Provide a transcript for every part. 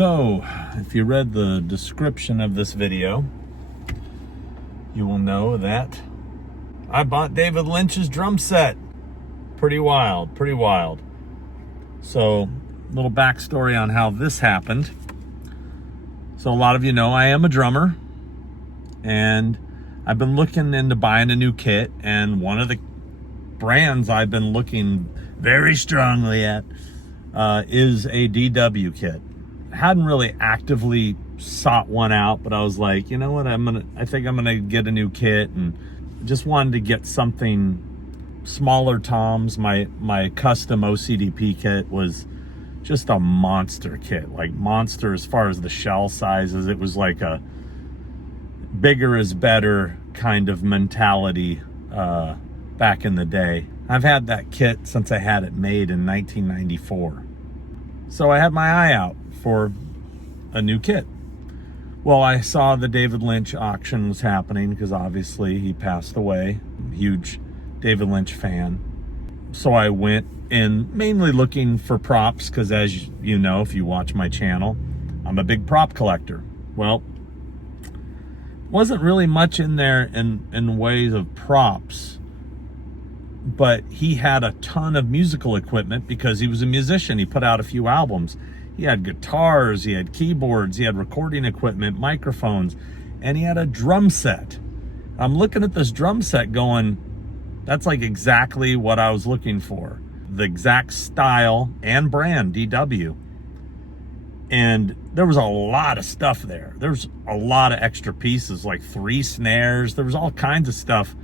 So, if you read the description of this video, you will know that I bought David Lynch's drum set. Pretty wild, pretty wild. So, little backstory on how this happened. So, a lot of you know I am a drummer, and I've been looking into buying a new kit, and one of the brands I've been looking very strongly at is a DW kit. I hadn't really actively sought one out, but I was like, you know what, I think I'm gonna get a new kit, and just wanted to get something smaller toms. My custom OCDP kit was just a monster kit, like monster as far as the shell sizes. It was like a bigger is better kind of mentality back in the day. I've had that kit since I had it made in 1994. So I had my eye out for a new kit. Well, I saw the David Lynch auction was happening because obviously he passed away. Huge David Lynch fan. So I went in mainly looking for props because, as you know, if you watch my channel, I'm a big prop collector. Well, wasn't really much in there in ways of props, but he had a ton of musical equipment because he was a musician. He put out a few albums. He had guitars, he had keyboards, he had recording equipment, microphones, and he had a drum set. I'm looking at this drum set going, that's like exactly what I was looking for. The exact style and brand, DW. And there was a lot of stuff there. There's a lot of extra pieces, like 3 snares. There was all kinds of stuff,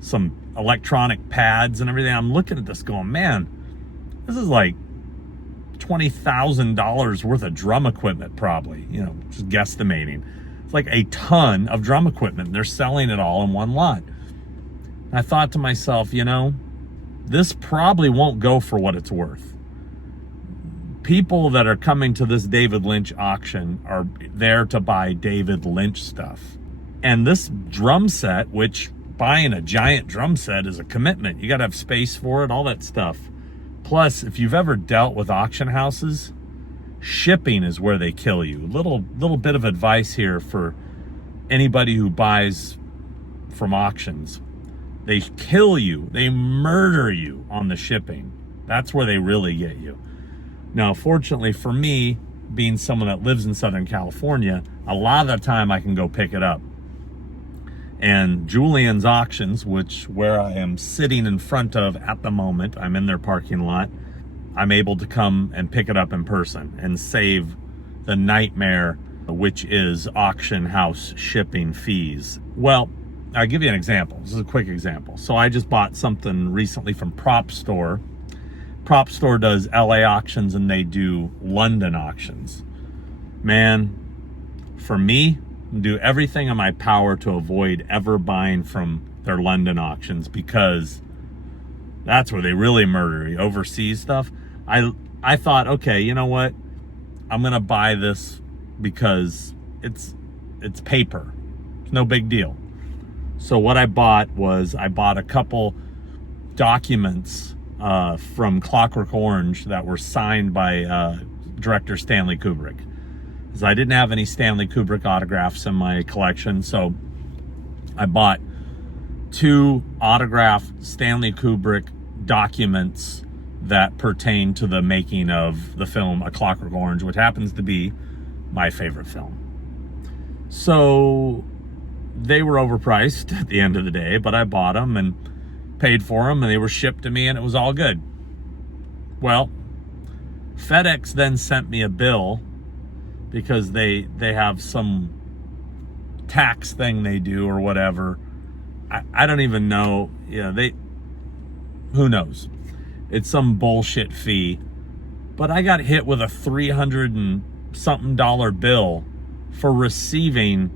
some electronic pads and everything. I'm looking at this going, man, this is like $20,000 worth of drum equipment, probably, you know, just guesstimating. It's like a ton of drum equipment. They're selling it all in one lot. And I thought to myself, you know, this probably won't go for what it's worth. People that are coming to this David Lynch auction are there to buy David Lynch stuff. And this drum set, which buying a giant drum set is a commitment. You got to have space for it, all that stuff. Plus, if you've ever dealt with auction houses, shipping is where they kill you. Little bit of advice here for anybody who buys from auctions. They kill you. They murder you on the shipping. That's where they really get you. Now, fortunately for me, being someone that lives in Southern California, a lot of the time I can go pick it up. And Julian's Auctions, where I am sitting in front of at the moment, I'm in their parking lot, I'm able to come and pick it up in person and save the nightmare, which is auction house shipping fees. Well, I'll give you an example. This is a quick example. So I just bought something recently from Prop Store. Prop Store does LA auctions and they do London auctions. Man, for me, do everything in my power to avoid ever buying from their London auctions because that's where they really murder you. Overseas stuff. I thought, okay, you know what? I'm gonna buy this because it's paper. It's no big deal. So what I bought was I bought a couple documents from Clockwork Orange that were signed by director Stanley Kubrick. Because I didn't have any Stanley Kubrick autographs in my collection, so I bought 2 autographed Stanley Kubrick documents that pertain to the making of the film A Clockwork Orange, which happens to be my favorite film. So they were overpriced at the end of the day, but I bought them and paid for them, and they were shipped to me, and it was all good. Well, FedEx then sent me a bill because they have some tax thing they do or whatever. I don't even know. Yeah, who knows? It's some bullshit fee. But I got hit with a $300 and something bill for receiving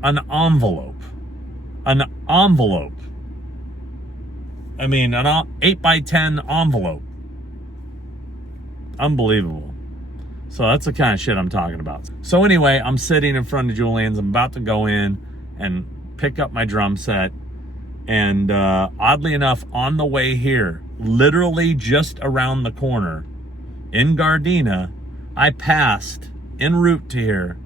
an envelope. An envelope. I mean, an 8x10 envelope. Unbelievable. So that's the kind of shit I'm talking about. So anyway, I'm sitting in front of Julian's. I'm about to go in and pick up my drum set. And oddly enough, on the way here, literally just around the corner in Gardena, I passed en route to here,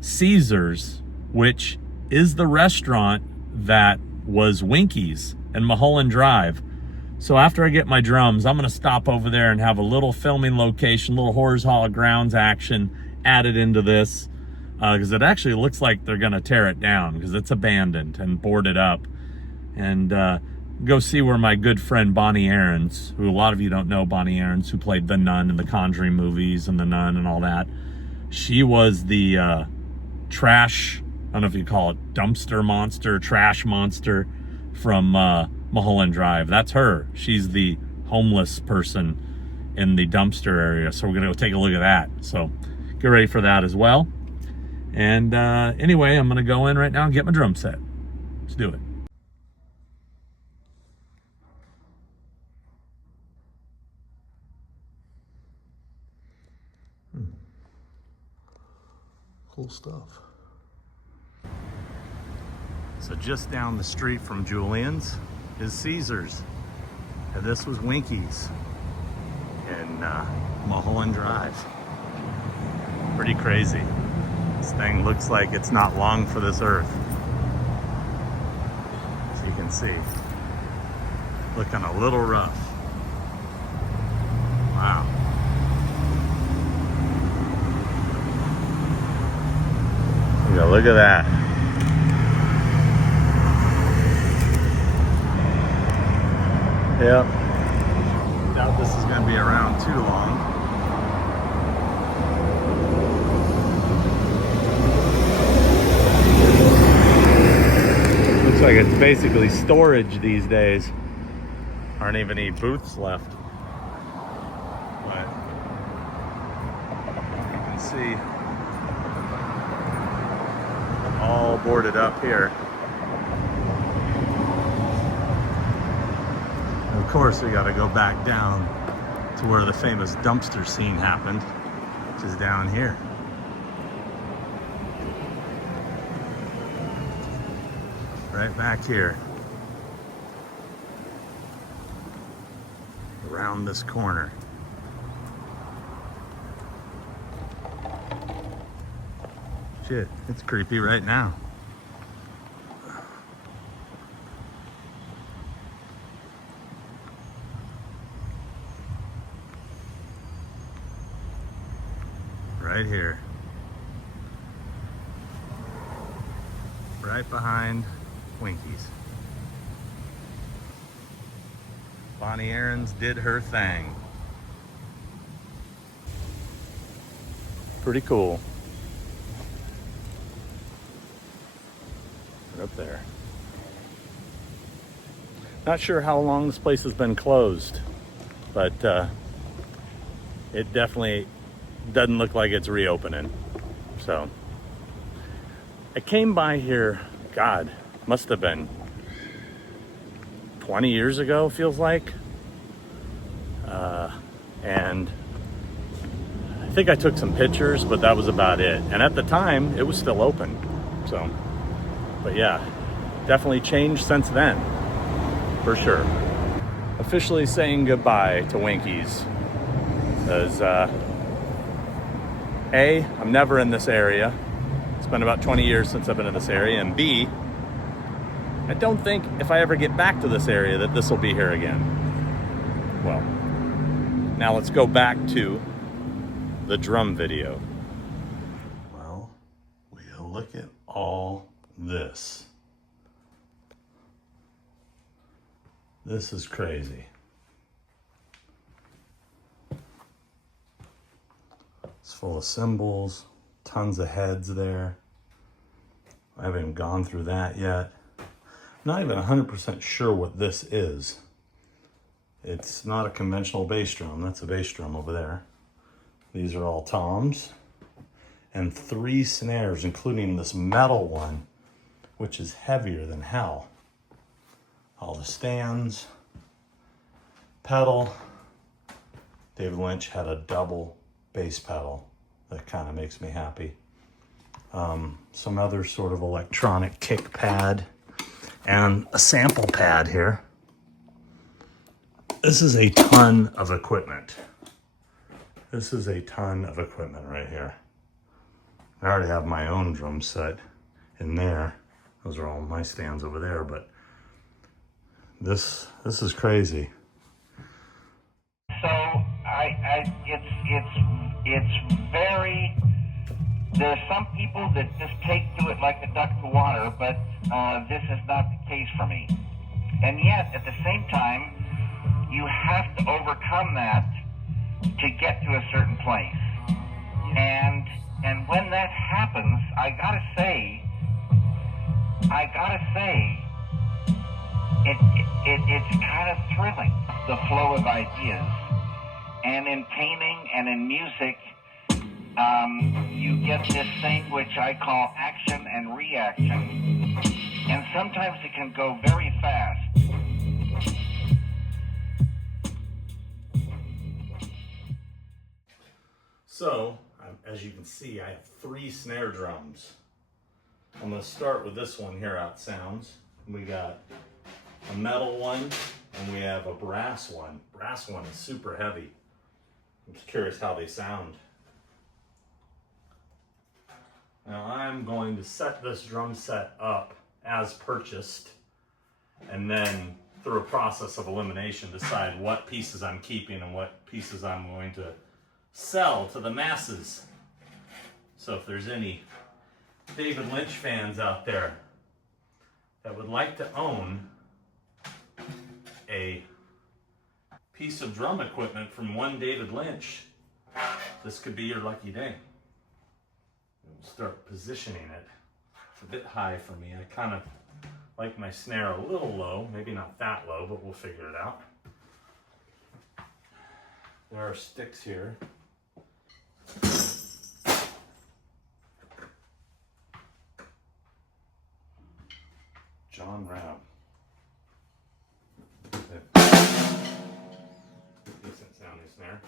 Caesar's, which is the restaurant that was Winky's in Mullholland Drive. So after I get my drums, I'm going to stop over there and have a little filming location, little Horrors Hall of Grounds action added into this. Because it actually looks like they're going to tear it down because it's abandoned and boarded up. And go see where my good friend Bonnie Aarons, who a lot of you don't know Bonnie Aarons, who played the Nun in the Conjuring movies and the Nun and all that. She was the trash, I don't know if you call it dumpster monster, trash monster from Mullholland Drive. That's her. She's the homeless person in the dumpster area. So we're going to go take a look at that. So get ready for that as well. And anyway, I'm going to go in right now and get my drum set. Let's do it. Cool stuff. So just down the street from Julian's is Caesar's. And this was Winky's in Mullholland Drive. Pretty crazy. This thing looks like it's not long for this earth. As you can see, looking a little rough. Wow. Yeah, look at that. Yep. Doubt this is going to be around too long. Looks like it's basically storage these days. Aren't even any booths left. But you can see all boarded up here. And of course, we got to go back down to where the famous dumpster scene happened, which is down here. Right back here. Around this corner. Shit, it's creepy right now. Right here. Right behind Winky's. Bonnie Aarons did her thing. Pretty cool. Right up there. Not sure how long this place has been closed, but it definitely doesn't look like it's reopening. So I came by here, God, must have been 20 years ago, feels like. And I think I took some pictures, but that was about it. And at the time, it was still open. So, but yeah, definitely changed since then, for sure. Officially saying goodbye to Winky's. Because, A, I'm never in this area. It's been about 20 years since I've been in this area. And B, I don't think if I ever get back to this area that this will be here again. Well, now let's go back to the drum video. Well, we look at all this. This is crazy. It's full of cymbals, tons of heads there. I haven't even gone through that yet. I'm not even 100% sure what this is. It's not a conventional bass drum. That's a bass drum over there. These are all toms and 3 snares, including this metal one, which is heavier than hell. All the stands, pedal. David Lynch had a double bass pedal. That kind of makes me happy. Some other sort of electronic kick pad and a sample pad here. This is a ton of equipment. This is a ton of equipment right here. I already have my own drum set in there. Those are all my stands over there, but this is crazy. So it's very. There's some people that just take to it like a duck to water, but this is not the case for me. And yet, at the same time, you have to overcome that to get to a certain place. And when that happens, I gotta say, it's kind of thrilling, the flow of ideas. And in painting and in music, you get this thing which I call action and reaction. And sometimes it can go very fast. So, as you can see, I have 3 snare drums. I'm going to start with this one here out sounds. We got a metal one and we have a brass one. Brass one is super heavy. I'm just curious how they sound. Now I'm going to set this drum set up as purchased and then through a process of elimination decide what pieces I'm keeping and what pieces I'm going to sell to the masses. So if there's any David Lynch fans out there that would like to own a piece of drum equipment from one David Lynch, this could be your lucky day. Start positioning it. It's a bit high for me. I kind of like my snare a little low, maybe not that low, but we'll figure it out. There are sticks here. John Rabb. Decent sounding snare.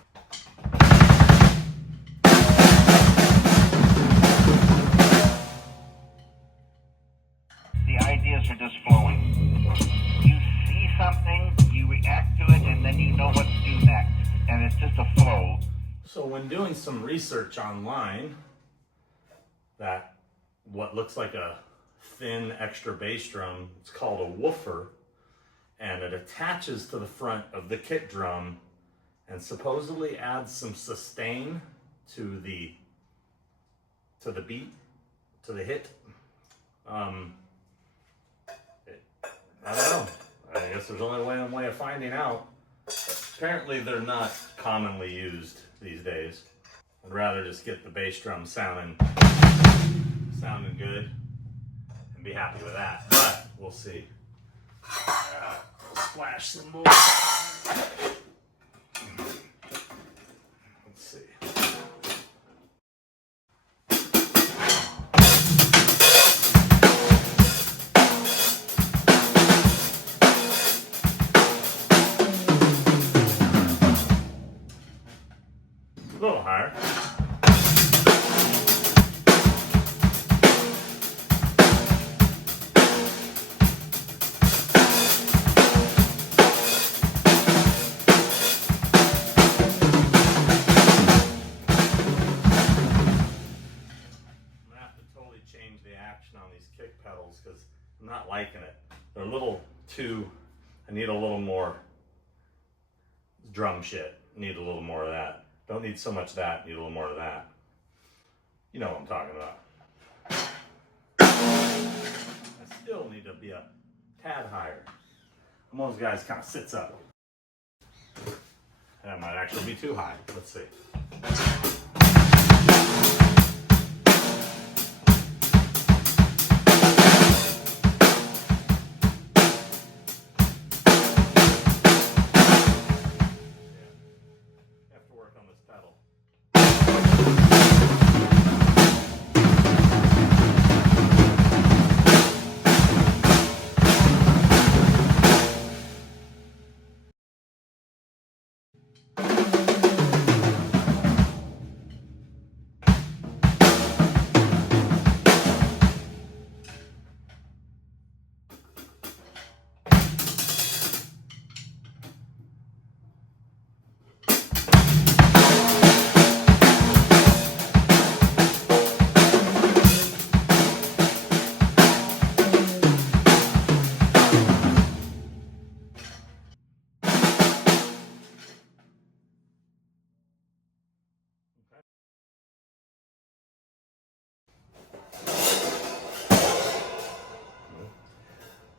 The ideas are just flowing. You see something, you react to it, and then you know what to do next. And it's just a flow. So when doing some research online, that what looks like a thin extra bass drum, it's called a woofer, and it attaches to the front of the kick drum and supposedly adds some sustain to the beat, to the hit. I don't know. I guess there's only one way of finding out. Apparently they're not commonly used these days. I'd rather just get the bass drum sounding good and be happy with that. But we'll see. Splash cymbal. Let's see. A little higher. Change the action on these kick pedals because I'm not liking it. They're a little too, I need a little more drum shit. Need a little more of that. Don't need so much of that, need a little more of that. You know what I'm talking about. I still need to be a tad higher. I'm one of those guys kind of sits up. That might actually be too high. Let's see.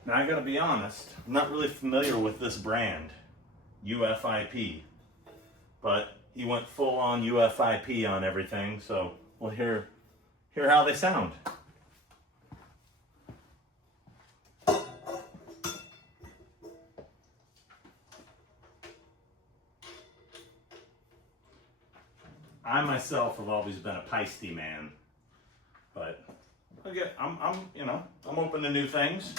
Now I gotta be honest, I'm not really familiar with this brand, UFIP, but he went full on UFIP on everything, so we'll hear how they sound. I myself have always been a Peisty man, but again, I'm open to new things.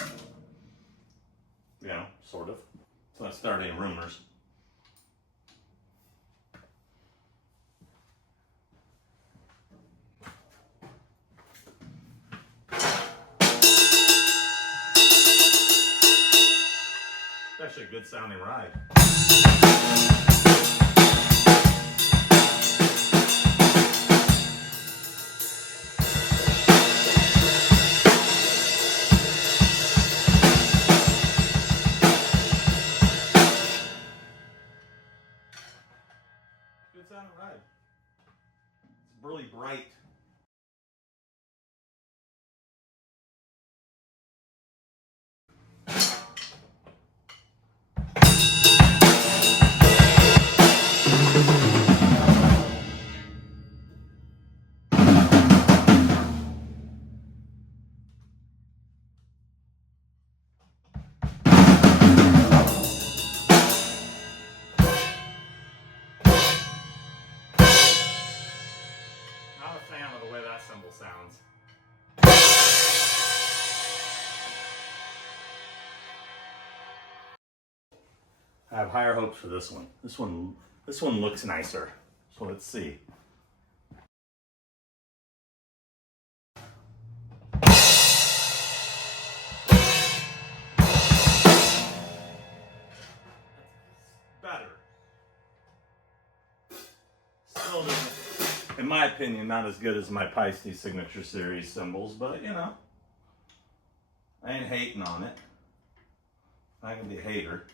You know, sort of. So let's start any rumors. It's actually a good sounding ride. Good sounding ride. It's really bright. Not a fan of the way that cymbal sounds. I have higher hopes for this one. This one looks nicer. So let's see. Better. Still doesn't, in my opinion, not as good as my Peisty Signature Series cymbals, but you know, I ain't hating on it. I can be a hater.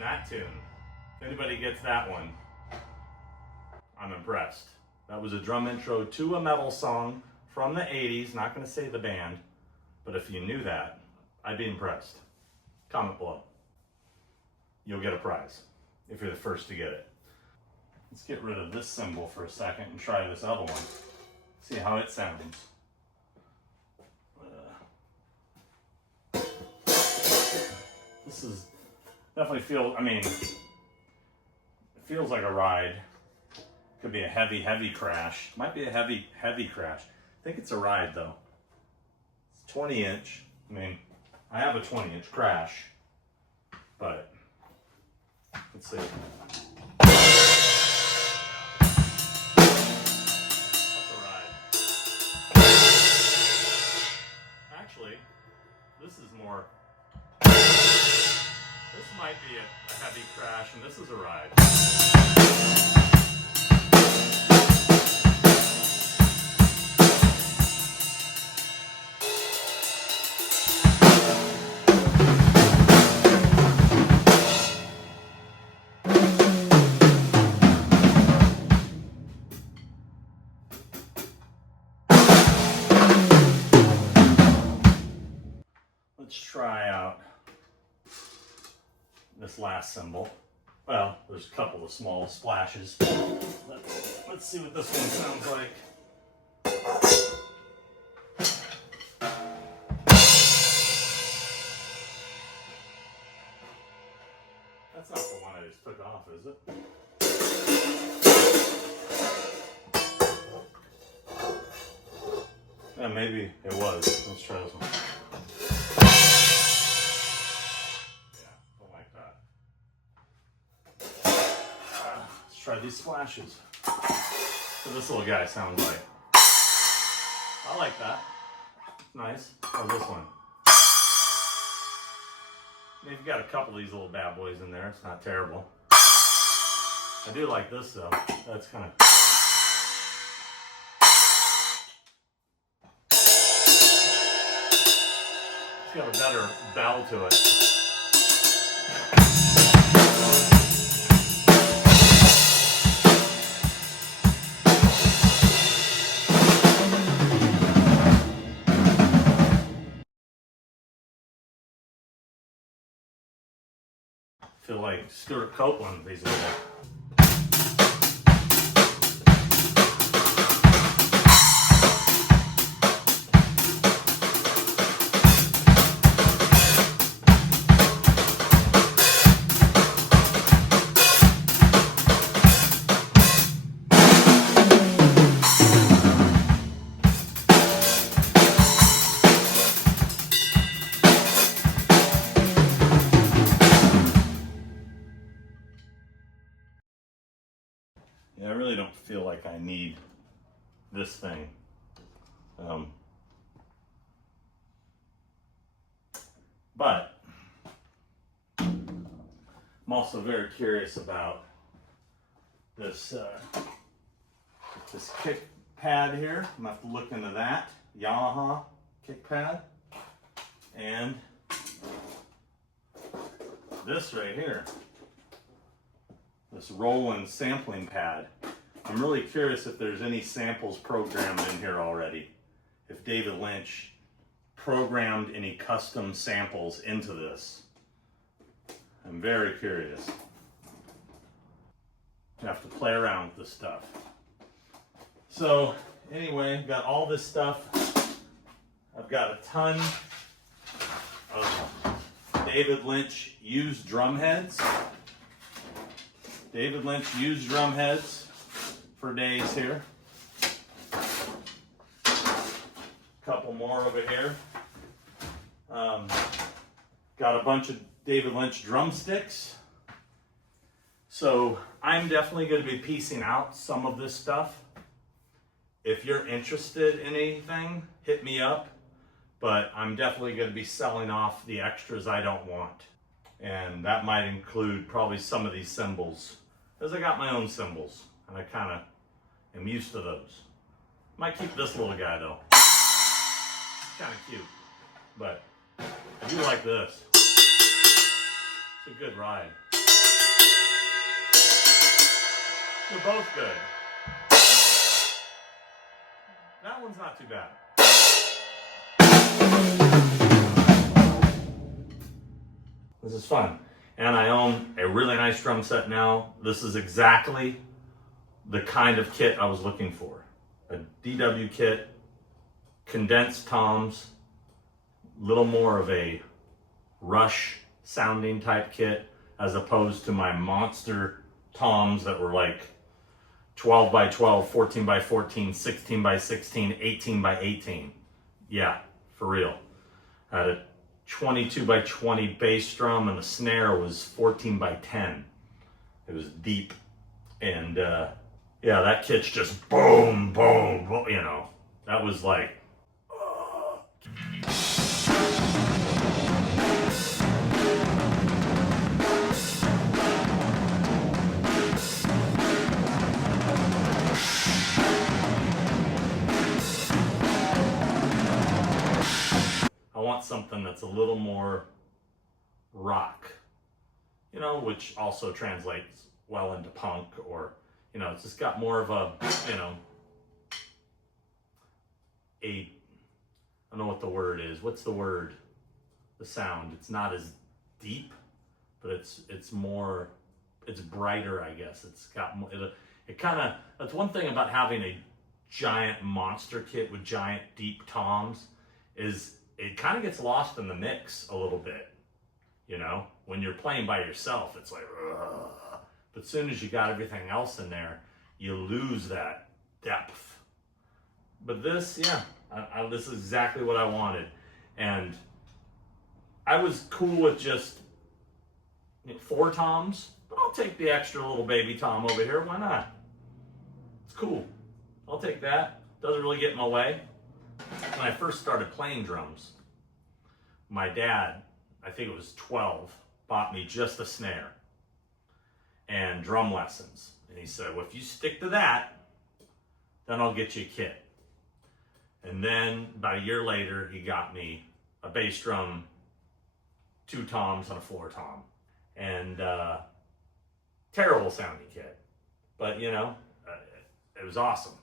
That tune. If anybody gets that one, I'm impressed. That was a drum intro to a metal song from the 80s. Not going to say the band, but if you knew that, I'd be impressed. Comment below. You'll get a prize if you're the first to get it. Let's get rid of this cymbal for a second and try this other one. See how it sounds. This is definitely it feels like a ride. Could be a heavy crash. Might be a heavy crash. I think it's a ride though. It's 20-inch. I have a 20-inch crash, but let's see. That's a ride. Actually, this is more. This might be a heavy crash, and this is a ride. Let's try out this last cymbal. Well, there's a couple of small splashes. Let's see what this one sounds like. That's not the one I just took off, is it? Yeah, maybe it was. Let's try this one. Try these splashes. So this little guy sounds like. I like that. Nice. How's this one? You've got a couple of these little bad boys in there. It's not terrible. I do like this though. That's kind of... It's got a better bell to it. I feel like Stuart Copeland these little. Yeah, I really don't feel like I need this thing. But I'm also very curious about this this kick pad here. I'm gonna have to look into that. Yamaha kick pad. And this right here. This Roland sampling pad. I'm really curious if there's any samples programmed in here already. If David Lynch programmed any custom samples into this. I'm very curious. I have to play around with this stuff. So anyway, got all this stuff. I've got a ton of David Lynch used drum heads. David Lynch used drum heads for days here. Couple more over here. Got a bunch of David Lynch drumsticks. So I'm definitely going to be piecing out some of this stuff. If you're interested in anything, hit me up. But I'm definitely going to be selling off the extras I don't want. And that might include probably some of these cymbals. Because I got my own cymbals. And I kind of am used to those. Might keep this little guy though. Kind of cute. But I do like this. It's a good ride. They're both good. That one's not too bad. This is fun. And I own a really nice drum set now. This is exactly the kind of kit I was looking for. A DW kit, condensed toms, little more of a Rush sounding type kit as opposed to my monster toms that were like 12 by 12, 14 by 14, 16 by 16, 18 by 18. Yeah, for real. I had a 22 by 20 bass drum and the snare was 14 by 10. It was deep. And yeah, that kit's just boom, boom, boom, you know. That was like, I want something that's a little more rock, you know, which also translates well into punk, or, you know, it's just got more of a, you know, I don't know what the word is. What's the word? The sound. It's not as deep, but it's more, it's brighter, I guess. It's got more, it kind of, that's one thing about having a giant monster kit with giant deep toms, is it kind of gets lost in the mix a little bit, you know? When you're playing by yourself, it's like, ugh. But as soon as you got everything else in there, you lose that depth. But this, yeah, this is exactly what I wanted. And I was cool with just 4 toms, but I'll take the extra little baby tom over here. Why not? It's cool. I'll take that. Doesn't really get in my way. When I first started playing drums, my dad I think it was 12, bought me just a snare and drum lessons. And he said, well, if you stick to that, then I'll get you a kit. And then about a year later, he got me a bass drum, 2 toms and a floor tom, and terrible sounding kit. But you know, it was awesome.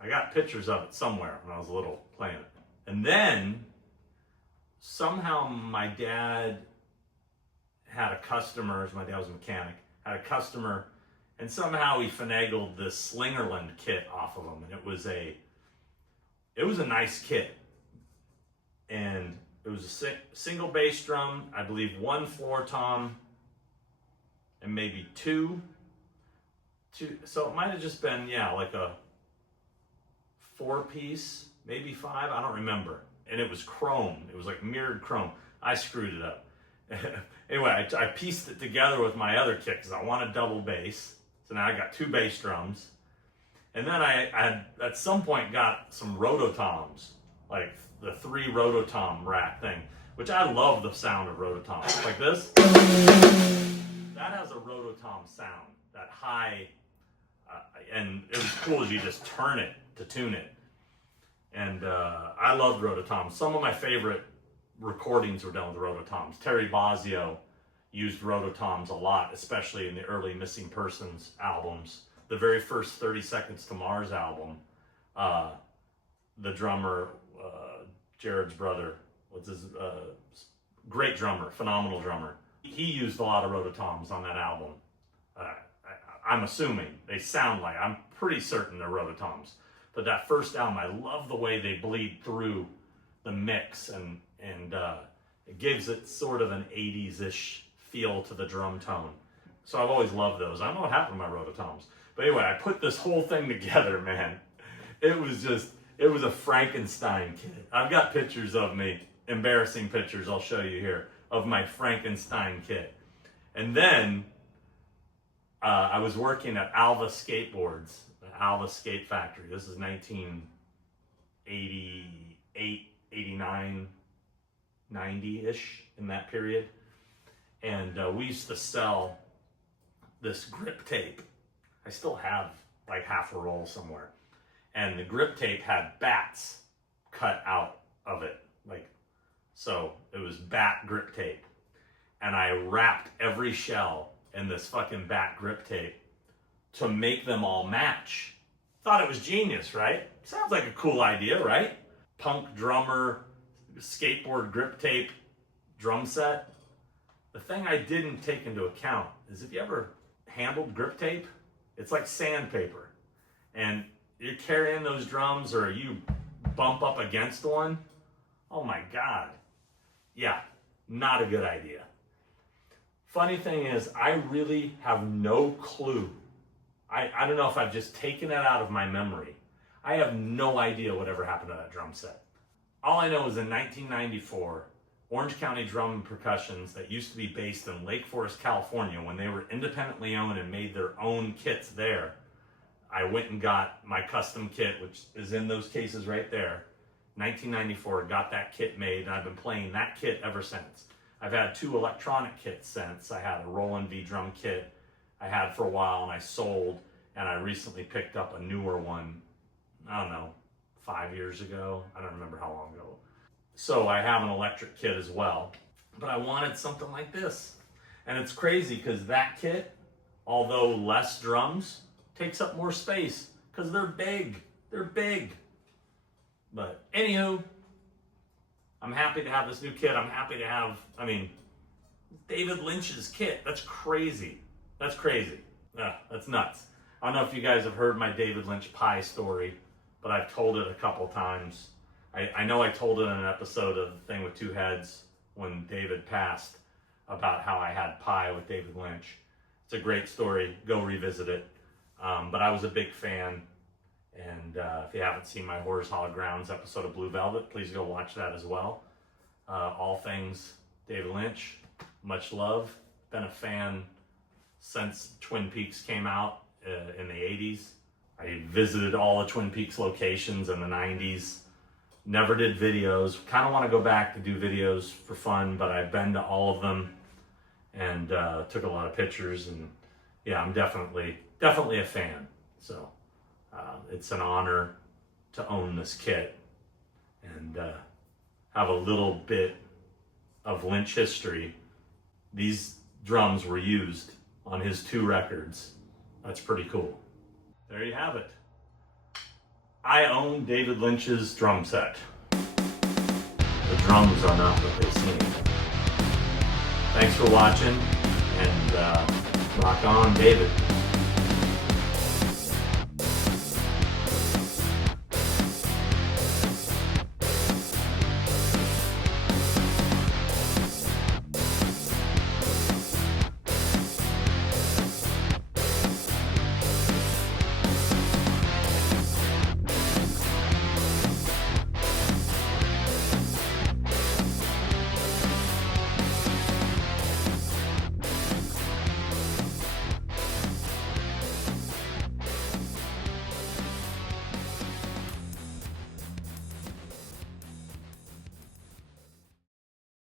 I got pictures of it somewhere when I was little playing it. And then somehow my dad had a customer, my dad was a mechanic, had a customer, and somehow he finagled this Slingerland kit off of him. And it was a nice kit. And it was a single bass drum, I believe 1 floor tom, and maybe two. So it might have just been, yeah, like a 4-piece, maybe 5, I don't remember. And it was chrome. It was like mirrored chrome. I screwed it up. Anyway, I pieced it together with my other kit because I want a double bass. So now I got 2 bass drums. And then I had, at some point, got some rototoms, like the 3 rototom rack thing, which I love the sound of rototoms. Like this. That has a rototom sound, that high, and it was cool as you just turn it to tune it. And I loved rototoms. Some of my favorite recordings were done with rototoms. Terry Bozzio used rototoms a lot, especially in the early Missing Persons albums. The very first 30 Seconds to Mars album, the drummer, Jared's brother, what's his, great drummer, phenomenal drummer. He used a lot of rototoms on that album. I'm assuming they sound like, I'm pretty certain they're rototoms. But that first album, I love the way they bleed through the mix, and it gives it sort of an 80s-ish feel to the drum tone. So I've always loved those. I don't know what happened to my rototoms. But anyway, I put this whole thing together, man. It was a Frankenstein kit. I've got pictures of me, embarrassing pictures I'll show you here, of my Frankenstein kit. And then I was working at Alva Skateboards, the Alva Skate Factory. This is 1988, 89, 90-ish, in that period. And we used to sell this grip tape. I still have like half a roll somewhere. And the grip tape had bats cut out of it. Like, so it was bat grip tape. And I wrapped every shell in this fucking bat grip tape to make them all match. Thought it was genius, right? Sounds like a cool idea, right? Punk drummer, skateboard grip tape drum set. The thing I didn't take into account is, if you ever handled grip tape, it's like sandpaper. And you're carrying those drums, or you bump up against one, oh my God. Yeah, not a good idea. Funny thing is, I really have no clue. I don't know if I've just taken it out of my memory. I have no idea whatever happened to that drum set. All I know is in 1994, Orange County Drum and Percussions, that used to be based in Lake Forest, California, when they were independently owned and made their own kits there, I went and got my custom kit, which is in those cases right there. 1994, got that kit made, and I've been playing that kit ever since. I've had 2 electronic kits since. I had a Roland V drum kit I had for a while, and I sold, and I recently picked up a newer one, I don't know, 5 years ago. I don't remember how long ago. So I have an electric kit as well, but I wanted something like this. And it's crazy because that kit, although less drums, takes up more space because they're big. They're big. But anywho, I'm happy to have this new kit. I'm happy to have, David Lynch's kit. That's crazy. That's crazy. That's nuts. I don't know if you guys have heard my David Lynch pie story, but I've told it a couple times. I know I told it in an episode of The Thing with Two Heads when David passed, about how I had pie with David Lynch. It's a great story. Go revisit it. But I was a big fan. And if you haven't seen my Horrors Hallowed Grounds episode of Blue Velvet, please go watch that as well. All things David Lynch, much love. Been a fan since Twin Peaks came out in the 80s. I visited all the Twin Peaks locations in the 90s. Never did videos. Kind of want to go back to do videos for fun, but I've been to all of them and took a lot of pictures, and yeah, I'm definitely a fan. So it's an honor to own this kit and have a little bit of Lynch history. These drums were used on his 2 records. That's pretty cool. There you have it. I own David Lynch's drum set. The drums are not what they seem. Thanks for watching, and rock on, David.